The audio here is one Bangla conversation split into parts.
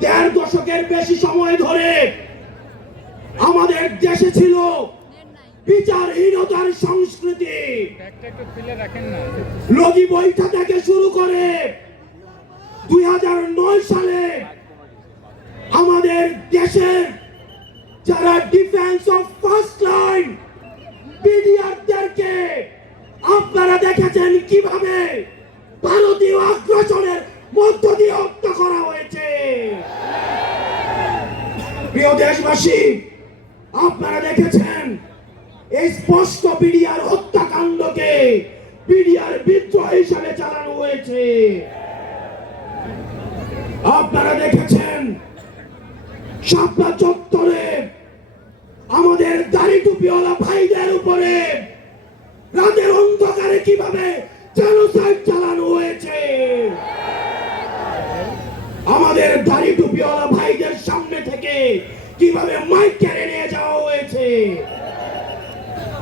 দেড় দশকের বেশি সময় ধরে আমাদের দেশে ছিল বিচারহীনতার সংস্কৃতি। লগি বৈঠা থেকে শুরু করে দুই সালে আমাদের দেশের যারা ডিফেন্স অফ ফার্স্ট লাইন বিডিআরদেরকে আপনারা দেখেছেন কীভাবে ভারতীয় আগ্রাসনের মধ্য দিয়ে হত্যা করা হয়েছে প্রিয় দেশবাসী, আপনারা দেখেছেন এই স্পষ্ট বিডিআর হত্যাকাণ্ডকে বিডিআর বিদ্রোহ হিসাবে চালানো হয়েছে। আপনারা দেখেছেন শাপলা চত্বরে আমাদের দাড়ি টুপিওয়ালা ভাইদের উপরে রাতের অন্ধকারে কীভাবে চালানো হয়েছে? আমাদের দাড়ি টুপিওয়ালা ভাইদের সামনে থেকে কীভাবে মাইক কেড়ে নিয়ে যাওয়া হয়েছে?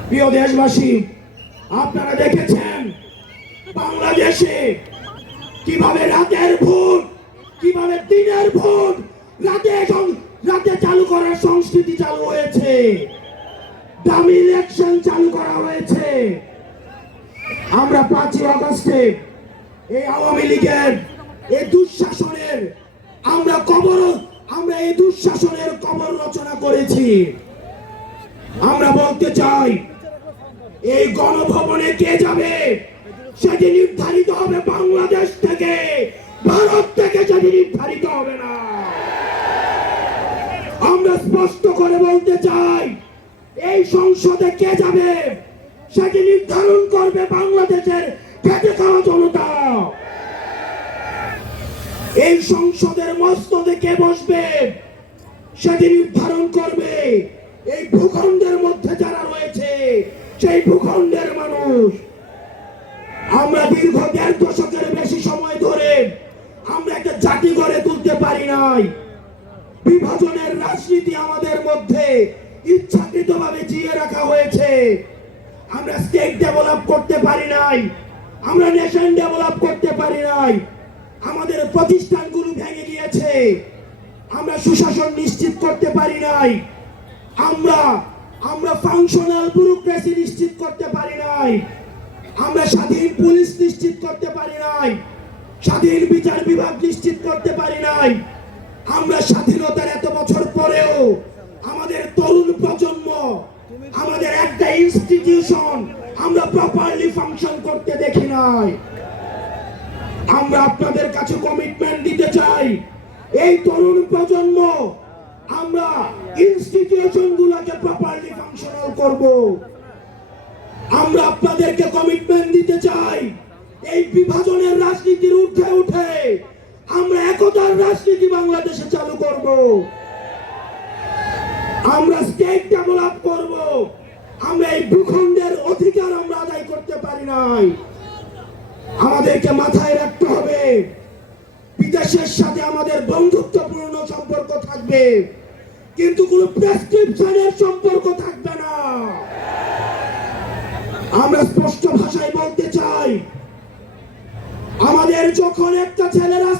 প্রিয় দেশবাসী, আপনারা দেখেছেন বাংলাদেশে কীভাবে রাতের ভোট কীভাবে দিনের ভোট রাতে রাতে চালু করার সংস্কৃতি চালু হয়েছে। দামি ইলেকশন চালু করা হয়েছে। আমরা পাঁচই অগস্টে এই আওয়ামী লীগের এই দুঃশাসনের আমরা কবর আমরা এই দুঃশাসনের কবর রচনা করেছি। আমরা বলতে চাই, এই গণভবনে কে যাবে? সেটি নির্ধারিত হবে বাংলাদেশ থেকে। ভারত থেকে সেটি নির্ধারিত হবে না। আমরা স্পষ্ট করে বলতে চাই, এই সংসদে কে যাবে? সেটি নির্ধারণ করবে বাংলাদেশের খেটে খাওয়া জনতা। এই সংসদের মস্তদে কে বসবে। সেটি নির্ধারণ করবে। এই ভূখণ্ডের মধ্যে যারা রয়েছে, সেই ভূখণ্ডের মানুষ। আমরা দীর্ঘ দেড় দশকের বেশি সময় ধরে আমরা একটা জাতি গড়ে তুলতে পারি নাই। বিভাজনের রাজনীতি আমাদের মধ্যে ইচ্ছাকৃতভাবে জিয়ে রাখা হয়েছে। আমরা স্টেট ডেভেলপ করতে পারি নাই। আমরা নেশন ডেভেলপ করতে পারি নাই। আমাদের প্রতিষ্ঠানগুলো ভেঙে গিয়েছে। আমরা সুশাসন নিশ্চিত করতে পারি নাই। আমরা আমরা ফাংশনাল ব্যুরোক্রেসি নিশ্চিত করতে পারি নাই। আমরা স্বাধীন পুলিশ নিশ্চিত করতে পারি নাই। স্বাধীন বিচার বিভাগ নিশ্চিত করতে পারি নাই। আমরা স্বাধীনতার এত বছর পরেও আমাদের তরুণ প্রজন্ম, আমাদের একটা ইনস্টিটিউশন আমরা প্রপারলি ফাংশন করতে দেখি নাই। আমরা আপনাদের কাছে কমিটমেন্ট দিতে চাই। এই তরুণ প্রজন্ম, আমরা ইনস্টিটিউশন গুলোকে প্রপারলি ফাংশনাল করব। আমরা আপনাদেরকে কমিটমেন্ট দিতে চাই। এই বিভাজনের রাজনীতির উঠে উঠে আমরা একতার রাজনীতি বাংলাদেশে চালু করব। আমরা স্টেট ডেভেলপ করব। আমরা এই ভূখণ্ডের অধিকার আমরা আদায় করতে পারি নাই। আমাদেরকে মাথায় বিদেশের সাথে আমাদের বন্ধুত্বপূর্ণ সম্পর্ক থাকবে। কিন্তু কোনো প্রেসক্রিপশনের সম্পর্ক থাকবে না। আমরা স্পষ্ট ভাষায় বলতে চাই, আমাদের যখন একটা ছেলেরা